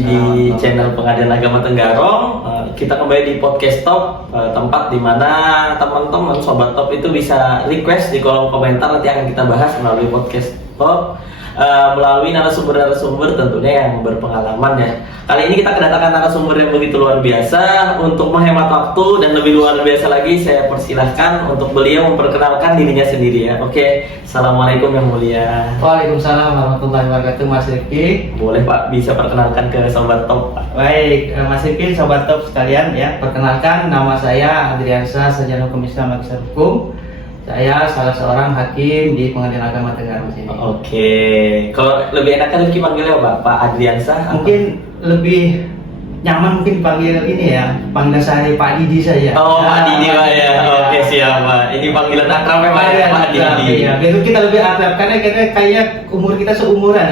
di channel Pengadilan Agama Tenggarong. Kita kembali di podcast Top, tempat di mana teman-teman sobat Top itu bisa request di kolom komentar, nanti akan kita bahas melalui podcast Top, melalui narasumber-narasumber tentunya yang berpengalaman ya. Kali ini kita kedatangan narasumber yang begitu luar biasa. Untuk menghemat waktu dan lebih luar biasa lagi, saya persilahkan untuk beliau memperkenalkan dirinya sendiri ya. Oke, Assalamualaikum yang mulia. Waalaikumsalam warahmatullahi wabarakatuh, Mas Rifki. Boleh Pak, bisa perkenalkan ke sobat Top Pak? Baik, Mas Rifki, sobat Top sekalian ya. Perkenalkan, nama saya Adriansa, sarjana hukum Islam, magister hukum. Saya salah seorang hakim di Pengadilan Agama Tenggarong sini. Oke, kalau lebih enaknya Rifki panggilnya apa? Pak Adriansa? Mungkin lebih nyaman mungkin dipanggil ini ya, panggilan saya Pak Didi saja. Oh, Pak Didi Pak ya. Oke, siap Pak. Ini panggilan akrabnya Pak ya, Pak Didi. Iya, biar kita lebih akrab karena kita kayak umur kita seumuran.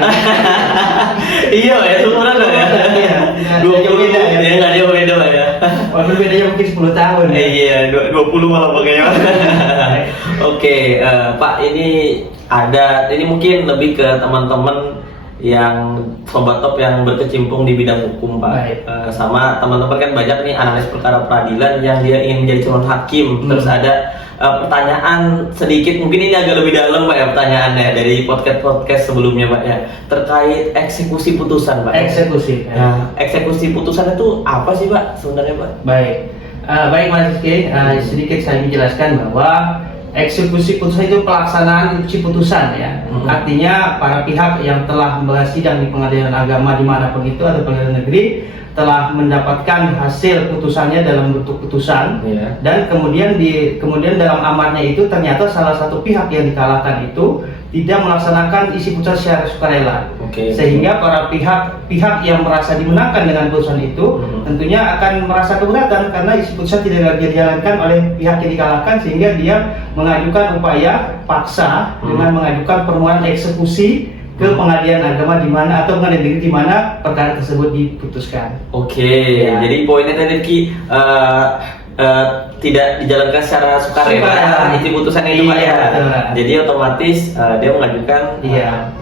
Iya ya, seumuran loh ya. Iya, 20 beda ya. Ya, nggak jauh beda Pak ya. Walaupun bedanya mungkin 10 tahun ya. Iya, 20 malah pakainya. Oke, Pak, ini mungkin lebih ke teman-teman yang sobat Top yang berkecimpung di bidang hukum Pak. Sama teman-teman kan banyak nih analis perkara peradilan yang dia ingin menjadi calon hakim. Terus ada pertanyaan sedikit, mungkin ini agak lebih dalam Pak ya pertanyaannya dari podcast sebelumnya Pak ya, terkait eksekusi putusan Pak. Eksekusi. Nah, eksekusi putusan itu apa sih Pak sebenarnya Pak? Baik, baik Mas Rizky, sedikit saya menjelaskan bahwa eksekusi putusan itu pelaksanaan eksekusi putusan ya. Artinya para pihak yang telah membahas sidang di pengadilan agama dimanapun itu atau pengadilan negeri telah mendapatkan hasil putusannya dalam bentuk putusan, dan kemudian dalam amarnya itu ternyata salah satu pihak yang dikalahkan itu tidak melaksanakan isi putusan secara sukarela, sehingga para pihak yang merasa dimenangkan dengan putusan itu tentunya akan merasa keberatan karena isi putusan tidak dijalankan oleh pihak yang dikalahkan, sehingga dia mengajukan upaya paksa dengan mengajukan permohonan eksekusi ke pengadilan agama di mana atau pengadilan negeri di mana perkara tersebut diputuskan. Jadi poinnya tadi Ki, tidak dijalankan secara sukarela isi putusannya itu Pak ya. Jadi otomatis dia mengajukan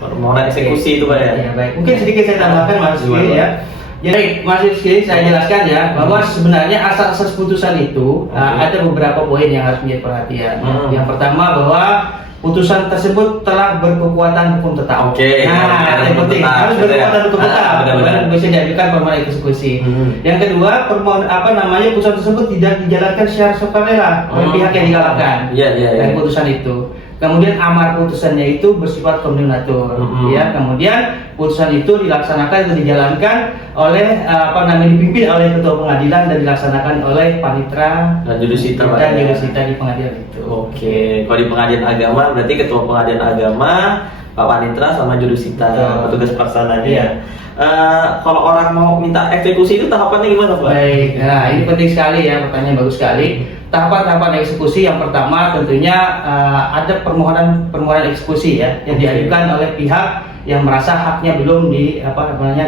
permohonan eksekusi itu Pak ya. Iya, baik. Mungkin sedikit saya tambahkan Mas Rizky ya. Jadi Mas Rizky, saya jelaskan ya bahwa sebenarnya asas-asas putusan itu ada beberapa poin yang harus menjadi perhatian. Yang pertama bahwa putusan tersebut telah berkekuatan hukum tetap. Nah, yang penting harus berkekuatan hukum tetap. Bisa diajukan permohonan eksekusi. Yang kedua, putusan tersebut tidak dijalankan secara sukarela oleh pihak yang dikalahkan dari putusan itu. Kemudian amar putusannya itu bersifat kondonatur, ya. Kemudian putusan itu dilaksanakan atau dijalankan oleh dipimpin oleh ketua pengadilan dan dilaksanakan oleh panitera dan judisita di pengadilan itu. Oke, kalau di pengadilan agama berarti ketua pengadilan agama, Pak Panitra sama judisita, petugas pelaksananya. Kalau orang mau minta eksekusi itu tahapannya gimana Pak? Baik, nah ini penting sekali ya, pertanyaan bagus sekali. Tahapan-tahapan eksekusi yang pertama tentunya ada permohonan eksekusi ya yang diajukan oleh pihak yang merasa haknya belum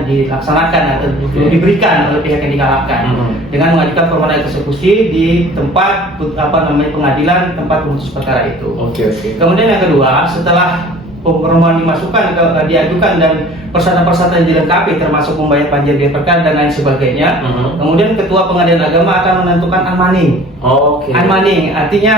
dilaksanakan atau belum diberikan oleh pihak yang dikalahkan dengan mengajukan permohonan eksekusi di tempat pengadilan tempat memutus perkara itu. Kemudian yang kedua, setelah permohonan diajukan dan persyarat-persyarat yang dilengkapi termasuk membayar panja biaya perkara dan lain sebagainya, kemudian ketua pengadilan agama akan menentukan unmanning. Unmanning artinya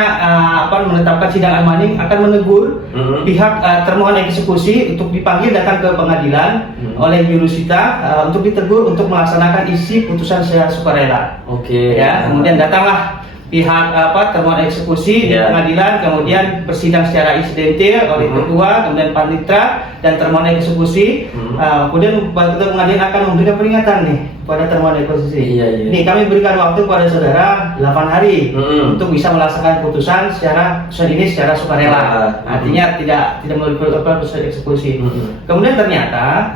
menetapkan sidang unmanning, akan menegur pihak termohon eksekusi untuk dipanggil datang ke pengadilan oleh jurusita untuk ditegur untuk melaksanakan isi putusan secara sukarela. Ya, kemudian datanglah pihak termohon eksekusi di pengadilan, kemudian bersidang secara insidentil oleh ketua, kemudian panitera dan termohon eksekusi. Kemudian ketua pengadilan akan memberikan peringatan nih pada termohon eksekusi. Nih, kami berikan waktu pada saudara 8 hari untuk bisa melaksanakan putusan ini secara sukarela. Artinya tidak melalui proses eksekusi. Kemudian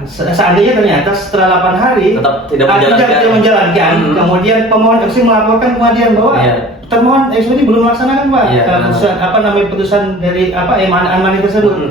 seandainya setelah 8 hari tidak menjalankan, kemudian pemohon eksekusi melaporkan pengadilan bahwa termohon eksekusi belum melaksanakan putusan dari amanah tersebut,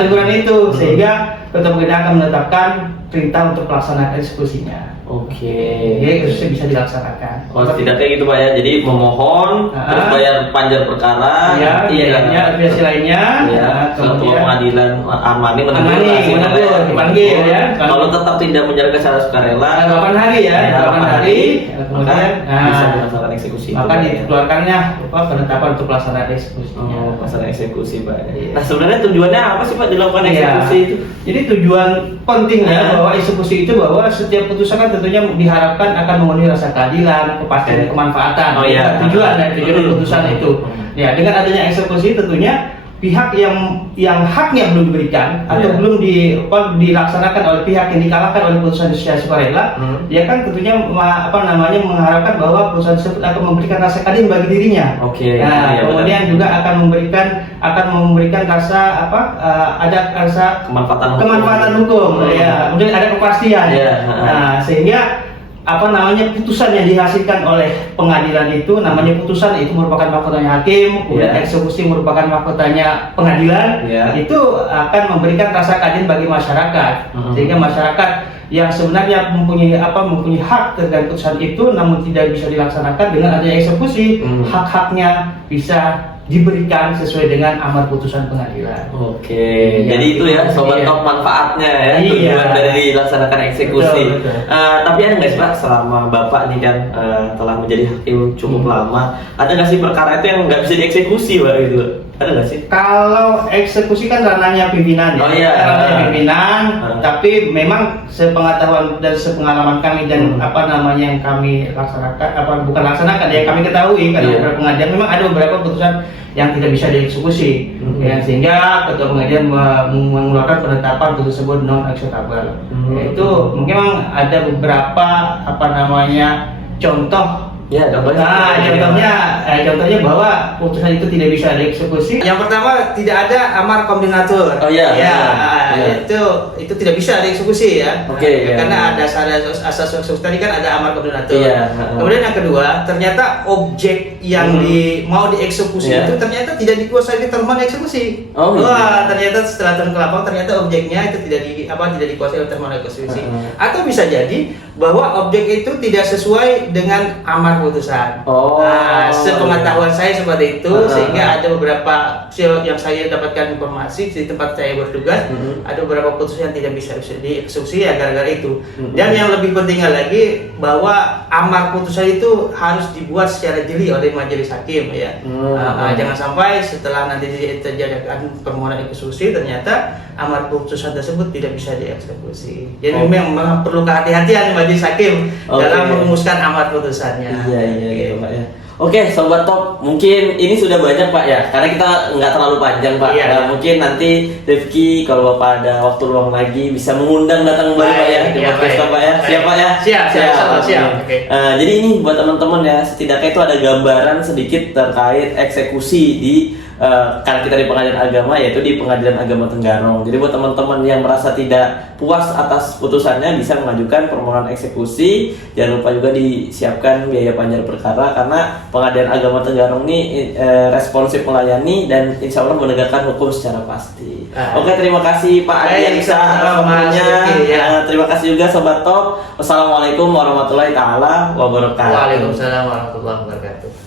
teguran itu, sehingga ketua pengadilan akan menetapkan perintah untuk pelaksanaan eksekusinya. Oke. Jadi eksekusi bisa dilaksanakan. Oh, setidaknya gitu Pak ya. Jadi memohon, terus bayar panjar perkara, Ya, biayanya, administrasi lainnya, ya, ketua pengadilan amani menegur, dipanggil ya. Kalau tetap tidak menjalankan secara sukarela, 8 hari ya, 8 hari. Kemudian bisa dilaksanakan eksekusi. maka dikeluarkannya penetapan untuk pelaksanaan eksekusinya. Oh, pelaksanaan eksekusi Pak. Iya. Nah sebenarnya tujuannya apa sih Pak dilakukan eksekusi itu? Jadi tujuan pentingnya bahwa eksekusi itu bahwa setiap putusan kan tentunya diharapkan akan memenuhi rasa keadilan, kepastian, kemanfaatan. Oh iya. Tujuan dari putusan itu. Ya, dengan adanya eksekusi tentunya pihak yang haknya belum diberikan atau belum dilaksanakan oleh pihak yang dikalahkan oleh putusan secara sukarela, dia kan tentunya mengharapkan bahwa putusan tersebut akan memberikan rasa keadilan bagi dirinya. Oke. Nah, iya, kemudian juga akan memberikan rasa ada rasa kemanfaatan hukum. Ya, kemudian ada kepastian. Nah, sehingga putusan yang dihasilkan oleh pengadilan itu namanya putusan, itu merupakan mahkotanya hakim, kemudian eksekusi merupakan mahkotanya pengadilan, itu akan memberikan rasa keadilan bagi masyarakat, sehingga masyarakat yang sebenarnya mempunyai hak terkait putusan itu namun tidak bisa dilaksanakan, dengan adanya eksekusi hak-haknya bisa diberikan sesuai dengan amar putusan pengadilan. Oke, jadi itu ya sobat top manfaatnya ya tujuan dari dilaksanakan eksekusi. Betul. Tapi ada nggak sih Pak, selama Bapak nih kan telah menjadi hakim cukup lama, ada nggak sih perkara itu yang nggak bisa dieksekusi Pak gitu? Ada nggak sih? Kalau eksekusi kan ranahnya pimpinan ya, ranahnya pimpinan. Tapi memang sepengetahuan dan sepengalaman kami dan yang kami laksanakan, bukan laksanakan ya, kami ketahui karena beberapa pengadilan memang ada beberapa putusan yang tidak bisa dieksekusi, ya, sehingga ketua pengadilan mengeluarkan penetapan putusan tersebut non eksekutable. Yaitu mungkin memang ada beberapa contoh. Ya, contohnya bahwa putusan itu tidak bisa dieksekusi. Yang pertama, tidak ada amar kombinator. Oh iya. Itu tidak bisa dieksekusi ya. Karena ada asas eksekusi tadi kan ada amar kombinator. Kemudian yang kedua, ternyata objek yang mau dieksekusi itu ternyata tidak dikuasai termohon eksekusi. Ternyata setelah turun ke lapang ternyata objeknya itu tidak dikuasai oleh termohon eksekusi. Atau bisa jadi bahwa objek itu tidak sesuai dengan amar putusan. Sepengetahuan saya seperti itu, sehingga ada beberapa yang saya dapatkan informasi di tempat saya bertugas, ada beberapa putusan yang tidak bisa dieksekusi ya gara-gara itu. Dan yang lebih pentingnya lagi bahwa amar putusan itu harus dibuat secara jeli oleh majelis hakim ya. Jangan sampai setelah nanti terjadi permohonan eksekusi ternyata amar putusan tersebut tidak bisa dieksekusi. Jadi memang perlu kehati-hatian majelis hakim dalam merumuskan amar putusannya. Iya, Pak ya. Oke, sobat top, mungkin ini sudah banyak Pak ya, karena kita nggak terlalu panjang Pak. Mungkin nanti Rifki kalau Bapak ada waktu luang lagi bisa mengundang datang kembali Pak ya di podcast Pak ya. Siap Pak ya? Siap. Jadi ini buat teman-teman ya, setidaknya itu ada gambaran sedikit terkait eksekusi di kan kita di pengadilan agama, yaitu di Pengadilan Agama Tenggarong. Jadi buat teman-teman yang merasa tidak puas atas putusannya bisa mengajukan permohonan eksekusi. Jangan lupa juga disiapkan biaya panjar perkara, karena Pengadilan Agama Tenggarong ini responsif melayani dan insya Allah menegakkan hukum secara pasti. Oke, terima kasih Pak Adi Anissa atas waktunya. Terima kasih juga Sobat Top. Wassalamualaikum warahmatullahi taala wabarakatuh. Waalaikumsalam warahmatullahi wabarakatuh.